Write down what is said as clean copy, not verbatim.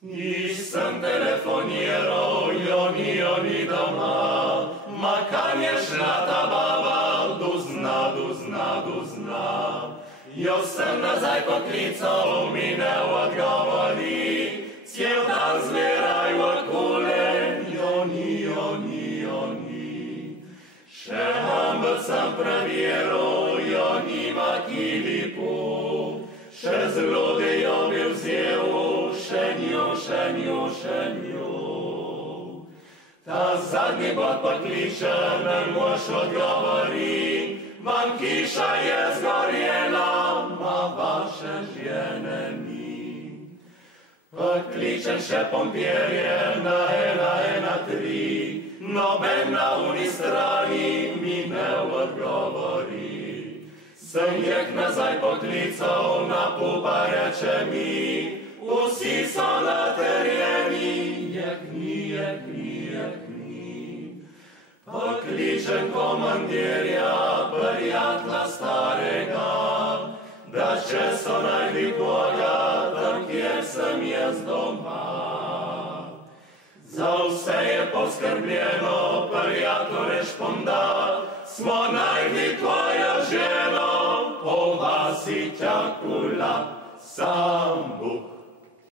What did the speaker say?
Nisem telefoniral, Joni doma, ma kanješna ta baba, duzna. Jo sem nazaj poklical, mi ne odgovori, cel dan zmeraj okole, Joni. Še ambet sem preveril, Joni ma kilipu, še zlodejo bi vzel, še njo. Ta zadnji bod pokliče, ne moš odgovori, vam hiša je zgorjela, ma vaše žene ni. Pokličem še pompirje na 113, noben na uni strani mi ne odgovori. Sem jek nazaj poklical, na pupa reče mi, vsi so naterjeni, jek ni. Pokličem komandirja, prijatla starega, da če so najdi koga, tam kjer sem jaz doma. Za vse je poskrbljeno, prijatno rešponda, smo najdi tvojo ženo, po vasi tja kula, sam Bog.